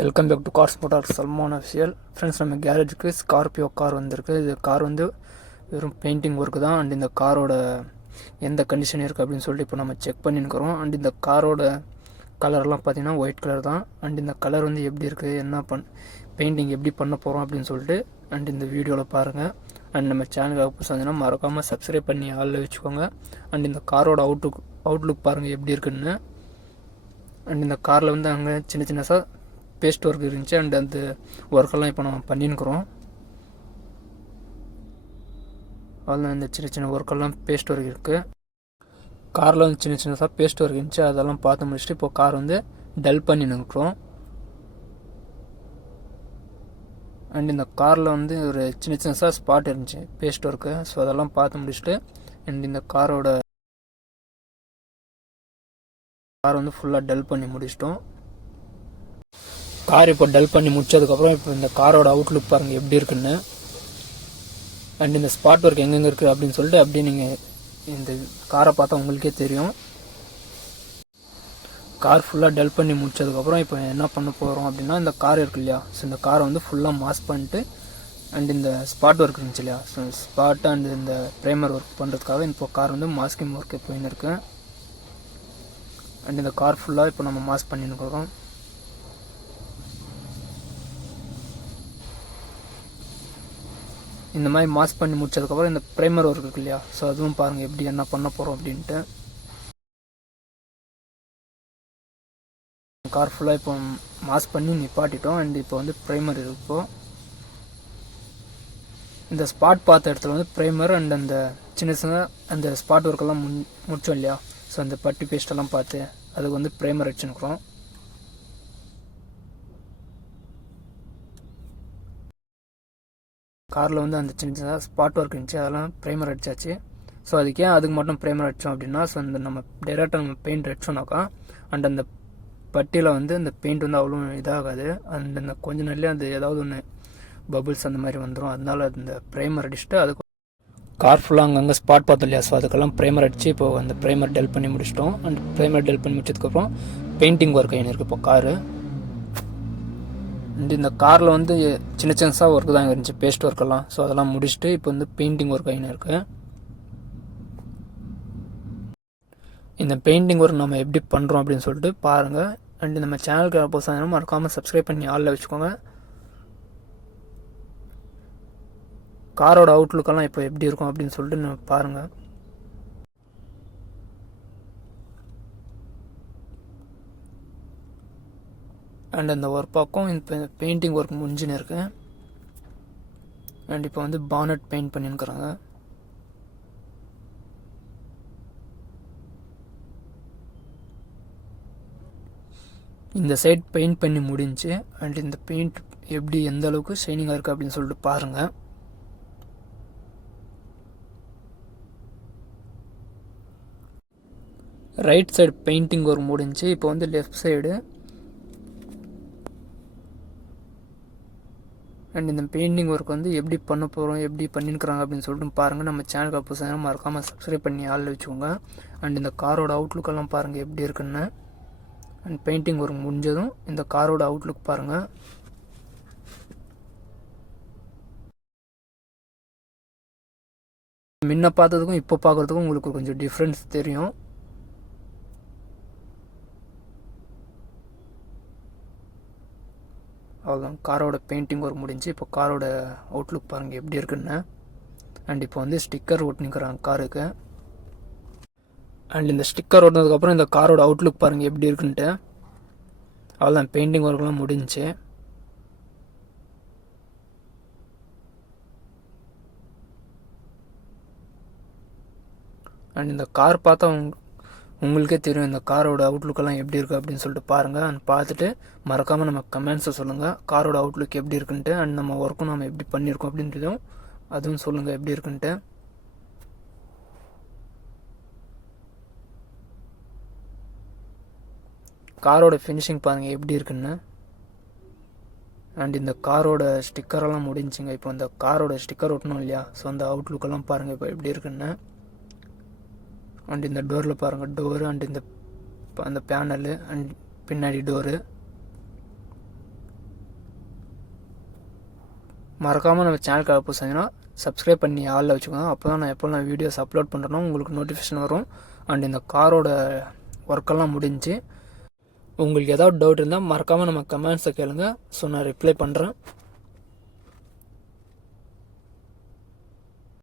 Welcome back to cars motor Salman official. Friends, நம்ம கேரேஜுக்கு Scorpio car வந்திருக்கு. இது கார் வந்து வெறும் பெயிண்டிங் ஒர்க்கு தான். அண்ட் இந்த காரோட எந்த கண்டிஷன் இருக்குது அப்படின்னு சொல்லிட்டு இப்போ நம்ம செக் பண்ணிருக்கிறோம். அண்ட் இந்த காரோட கலர்லாம் பார்த்தீங்கன்னா ஒயிட் கலர் தான். அண்ட் இந்த கலர் வந்து எப்படி இருக்குது, என்ன பெயிண்டிங் எப்படி பண்ண போகிறோம் அப்படின்னு சொல்லிட்டு அண்ட் இந்த வீடியோவில் பாருங்கள். அண்ட் நம்ம சேனலுக்கு புதுசாக மறக்காமல் சப்ஸ்கிரைப் பண்ணி ஆளில் வச்சுக்கோங்க. அண்ட் இந்த காரோட அவுட்லுக் பாருங்கள் எப்படி இருக்குன்னு. அண்ட் இந்த காரில் வந்து அங்கே சின்ன சின்னதாக பேஸ்ட் ஒர்க் இருந்துச்சு. அண்ட் அந்த ஒர்க்கெல்லாம் இப்போ நம்ம பண்ணின்னுக்குறோம். அதில் இந்த சின்ன சின்ன ஒர்க்கெல்லாம் பேஸ்ட் ஒர்க் இருக்குது. காரில் வந்து சின்ன சின்னதாக பேஸ்ட் ஒர்க் இருந்துச்சு. அதெல்லாம் பார்த்து முடிச்சுட்டு இப்போ கார் வந்து டல் பண்ணின்னுக்குறோம். அண்ட் இந்த காரில் வந்து ஒரு சின்ன சின்னதாக ஸ்பாட் இருந்துச்சு பேஸ்ட் ஒர்க்கு. ஸோ அதெல்லாம் பார்த்து முடிச்சுட்டு அண்ட் இந்த கார் வந்து ஃபுல்லாக டல் பண்ணி முடிச்சிட்டோம். கார் இப்போ டல் பண்ணி முடிச்சதுக்கப்புறம் இப்போ இந்த காரோட அவுட்லுக் பாருங்கள் எப்படி இருக்குன்னு. அண்ட் இந்த ஸ்பாட் ஒர்க் எங்கெங்கே இருக்குது அப்படின்னு சொல்லிட்டு அப்படியே நீங்கள் இந்த காரை பார்த்தா உங்களுக்கே தெரியும். கார் ஃபுல்லாக டல் பண்ணி முடிச்சதுக்கப்புறம் இப்போ என்ன பண்ண போகிறோம் அப்படின்னா, இந்த கார் இருக்கு இல்லையா, ஸோ இந்த காரை வந்து ஃபுல்லாக மாஸ்க் பண்ணிட்டு அண்ட் இந்த ஸ்பாட் ஒர்க் இருந்துச்சு இல்லையா, ஸோ ஸ்பாட் அண்ட் இந்த ப்ரைமர் ஒர்க் பண்ணுறதுக்காக இப்போ கார் வந்து மாஸ்கிங் ஒர்க் போயின்னு இருக்கு. அண்ட் இந்த கார் ஃபுல்லாக இப்போ நம்ம மாஸ்க் பண்ணின்னு இருக்கிறோம். இந்த மாதிரி மாஸ்க் பண்ணி முடிச்சதுக்கப்புறம் இந்த ப்ரைமர் ஒர்க் இருக்கு இல்லையா, ஸோ அதுவும் பாருங்கள் எப்படி என்ன பண்ண போகிறோம் அப்படின்ட்டு. கார் ஃபுல்லாக இப்போ மாஸ்க் பண்ணி நிப்பாட்டிட்டோம். அண்ட் இப்போ வந்து ப்ரைமர் இப்போ இந்த ஸ்பாட் பார்த்த இடத்துல வந்து ப்ரைமர் அண்ட் அந்த சின்ன சின்ன அந்த ஸ்பாட் ஒர்க்கெல்லாம் முடிச்சோம் இல்லையா, ஸோ அந்த பட்டி பேஸ்டெல்லாம் பார்த்து அதுக்கு வந்து ப்ரைமர் அடிச்சுன்னுக்குறோம். காரில் வந்து அந்த சின்ன சின்ன ஸ்பாட் ஒர்க் இருந்துச்சு, அதெல்லாம் ப்ரைமர் அடிச்சாச்சு. ஸோ அதுக்கு மட்டும் ப்ரைமர் அடித்தோம் அப்படின்னா, ஸோ இந்த நம்ம டைரெக்டாக நம்ம பெயிண்ட் அடிச்சோம்னாக்கா அண்ட் அந்த பட்டியில் வந்து அந்த பெயிண்ட் வந்து அவ்வளோ இதாகாது. அண்ட் அந்த கொஞ்ச நாள்லேயே அது ஏதாவது ஒன்று பபுள்ஸ் அந்த மாதிரி வந்துடும். அதனால அந்த ப்ரைமர் அடிச்சுட்டு அதுக்கு கார் ஃபுல்லாக அங்கங்கே ஸ்பாட் பார்த்தோம் இல்லையா, ஸோ அதுக்கெல்லாம் ப்ரைமர் அடித்து இப்போ அந்த ப்ரைமர் டெல் பண்ணி முடிச்சிட்டோம். அண்ட் ப்ரைமர் டெல் பண்ணி முடிச்சதுக்கப்புறம் பெயிண்டிங் ஒர்க் ஆகின்னு இருக்குது இப்போ காரு. அண்ட் இந்த காரில் வந்து சின்ன சின்னதாக ஒர்க்கு தான் இருந்துச்சு பேஸ்ட் ஒர்க்கெல்லாம். ஸோ அதெல்லாம் முடிச்சுட்டு இப்போ வந்து பெயிண்டிங் ஒர்க் ஆகின்னு இருக்குது. இந்த பெயிண்டிங் ஒர்க் நம்ம எப்படி பண்ணுறோம் அப்படின்னு சொல்லிட்டு பாருங்கள். அண்ட் நம்ம சேனலுக்கு புதுசாக மறக்காமல் சப்ஸ்கிரைப் பண்ணி ஆளில் வச்சுக்கோங்க. காரோட அவுட்லுக்கெல்லாம் இப்போ எப்படி இருக்கும் அப்படின்னு சொல்லிட்டு நம்ம பாருங்கள். அண்ட் அந்த ஒர்க் பக்கம் இப்போ பெயிண்டிங் ஒர்க் முடிஞ்சுன்னு இருக்கு. அண்ட் இப்போ வந்து பானட் பெயிண்ட் பண்ணிருக்கிறாங்க. இந்த சைட் பெயிண்ட் பண்ணி முடிஞ்சு. அண்ட் இந்த பெயிண்ட் எப்படி எந்த அளவுக்கு ஷைனிங்காக இருக்குது அப்படின்னு சொல்லிட்டு பாருங்கள். ரைட் சைடு பெயிண்டிங் ஒர்க் முடிஞ்சு. இப்போ வந்து லெஃப்ட் சைடு அண்ட் இந்த பெயிண்டிங் ஒர்க் வந்து எப்படி பண்ண போகிறோம், எப்படி பண்ணிருக்கிறாங்க அப்படின்னு சொல்லிட்டு பாருங்கள். நம்ம சேனலுக்கு புதுசாக மறக்காமல் சப்ஸ்கிரைப் பண்ணி ஆளில் வச்சுக்கோங்க. அண்ட் இந்த காரோட அவுட்லுக்கெல்லாம் பாருங்கள் எப்படி இருக்குன்னு. அண்ட் பெயிண்டிங் ஒர்க் முடிஞ்சதும் இந்த காரோட அவுட்லுக் பாருங்கள். முன்ன பார்த்ததுக்கும் இப்போ பார்க்குறதுக்கும் உங்களுக்கு கொஞ்சம் டிஃப்ரென்ஸ் தெரியும். அவ்வளோதான், காரோட பெயிண்டிங் ஒர்க் முடிஞ்சு. இப்போ காரோட அவுட்லுக் பாருங்கள் எப்படி இருக்குன்னு. அண்ட் இப்போ வந்து ஸ்டிக்கர் ஒட்டினுக்கிறாங்க காருக்கு. அண்ட் இந்த ஸ்டிக்கர் ஒட்டினதுக்கப்புறம் இந்த காரோட அவுட்லுக் பாருங்கள் எப்படி இருக்குன்ட்டு. அவ்வளோதான், பெயிண்டிங் ஒர்க்லாம் முடிஞ்சு. அண்ட் இந்த கார் பார்த்தா உங்களுக்கே தெரியும் இந்த காரோட அவுட்லுக்கெல்லாம் எப்படி இருக்குது அப்படின்னு சொல்லிட்டு பாருங்கள். அண்ட் பார்த்துட்டு மறக்காமல் நம்ம கமெண்ட்ஸை சொல்லுங்கள் காரோட அவுட்லுக் எப்படி இருக்குன்ட்டு. அண்ட் நம்ம ஒர்க்கும் நம்ம எப்படி பண்ணியிருக்கோம் அப்படின்றதும் அதுவும் சொல்லுங்கள் எப்படி இருக்குன்ட்டு. காரோட ஃபினிஷிங் பாருங்கள் எப்படி இருக்குன்னு. அண்ட் இந்த காரோட ஸ்டிக்கரெல்லாம் முடிஞ்சுங்க. இப்போ இந்த காரோட ஸ்டிக்கர் ஒட்டணும் இல்லையா, ஸோ அந்த அவுட்லுக்கெல்லாம் பாருங்கள் இப்போ எப்படி இருக்குன்னு. அண்ட் இந்த டோரில் பாருங்கள் டோரு அண்ட் இந்த அந்த பேனலு அண்ட் பின்னாடி டோரு. மறக்காமல் நம்ம சேனலுக்கு புதுசாங்கன்னா சப்ஸ்கிரைப் பண்ணி ஆளில் வச்சுக்கோங்க. அப்போ தான் நான் எப்போ நான் வீடியோஸ் அப்லோட் பண்ணுறேனோ உங்களுக்கு நோட்டிஃபிகேஷன் வரும். அண்ட் இந்த காரோட ஒர்க்கெல்லாம் முடிஞ்சு உங்களுக்கு ஏதாவது டவுட் இருந்தால் மறக்காமல் நம்ம கமெண்ட்ஸை கேளுங்க. ஸோ நான் ரிப்ளை பண்ணுறேன்.